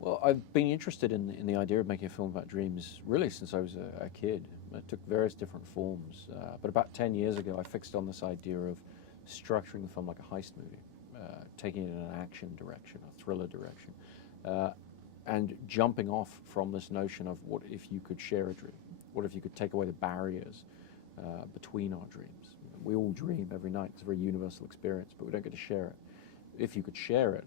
Well, I've been interested in the idea of making a film about dreams really since I was a kid. It took various different forms, but about 10 years ago I fixed on this idea of structuring the film like a heist movie, taking it in an action direction, a thriller direction, and jumping off from this notion of what if you could share a dream? What if you could take away the barriers between our dreams? We all dream every night. It's a very universal experience, but we don't get to share it. If you could share it,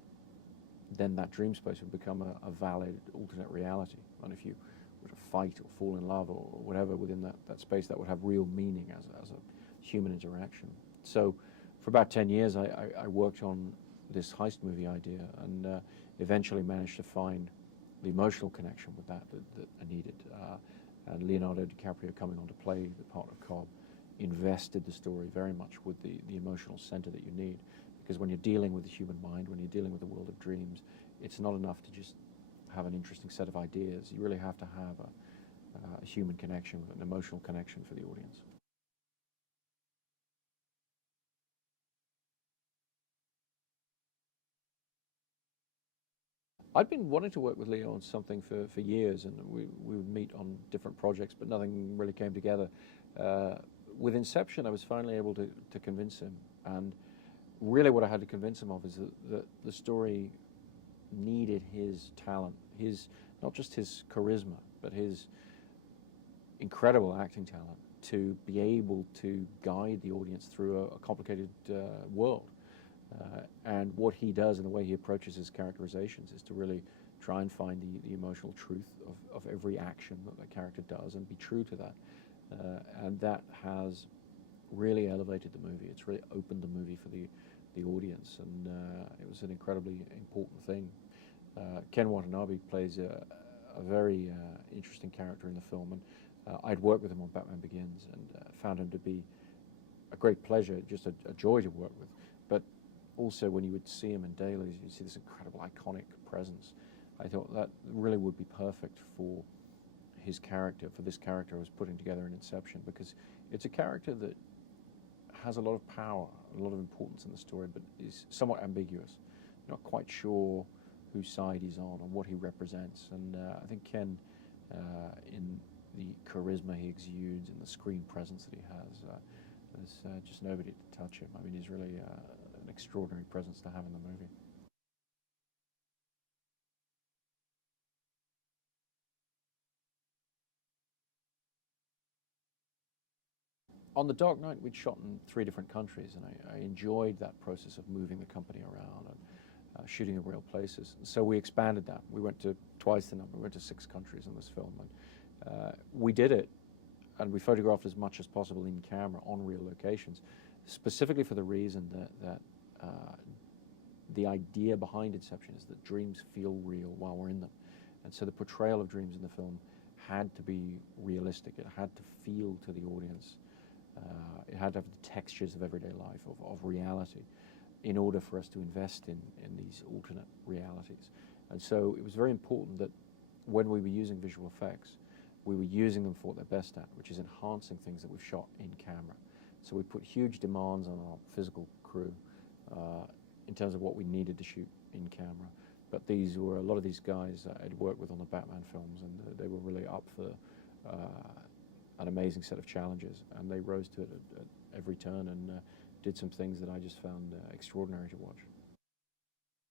then that dream space would become a valid alternate reality. And if you were to fight or fall in love or whatever within that space, that would have real meaning as a human interaction. So for about 10 years, I worked on this heist movie idea and eventually managed to find the emotional connection with that I needed. And Leonardo DiCaprio coming on to play the part of Cobb invested the story very much with the emotional center that you need. Because when you're dealing with the human mind, when you're dealing with the world of dreams, it's not enough to just have an interesting set of ideas. You really have to have a human connection, an emotional connection for the audience. I'd been wanting to work with Leo on something for years, and we would meet on different projects, but nothing really came together. With Inception, I was finally able to convince him, and really what I had to convince him of is that the story needed his talent, not just his charisma, but his incredible acting talent to be able to guide the audience through a complicated world. And what he does and the way he approaches his characterizations is to really try and find the emotional truth of every action that the character does and be true to that. And that has really elevated the movie. It's really opened the movie for the audience, and it was an incredibly important thing. Ken Watanabe plays a very interesting character in the film, and I'd worked with him on Batman Begins and found him to be a great pleasure, just a joy to work with. But also when you would see him in dailies, you'd see this incredible iconic presence. I thought that really would be perfect for his character, for this character I was putting together in Inception, because it's a character that has a lot of power, a lot of importance in the story, but is somewhat ambiguous. You're not quite sure whose side he's on and what he represents. And I think Ken, in the charisma he exudes and the screen presence that he has, there's just nobody to touch him. I mean, he's really an extraordinary presence to have in the movie. On The Dark Knight, we'd shot in 3 different countries, and I enjoyed that process of moving the company around and shooting in real places. So we expanded that. We went to twice the number. We went to 6 countries on this film, and we did it, and we photographed as much as possible in camera on real locations, specifically for the reason that the idea behind Inception is that dreams feel real while we're in them. And so the portrayal of dreams in the film had to be realistic. It had to feel to the audience. It had to have the textures of everyday life, of reality, in order for us to invest in these alternate realities. And so it was very important that when we were using visual effects, we were using them for what they're best at, which is enhancing things that we've shot in camera. So we put huge demands on our physical crew in terms of what we needed to shoot in camera. But these were a lot of these guys I'd worked with on the Batman films, and they were really up for an amazing set of challenges, and they rose to it at every turn and did some things that I just found extraordinary to watch.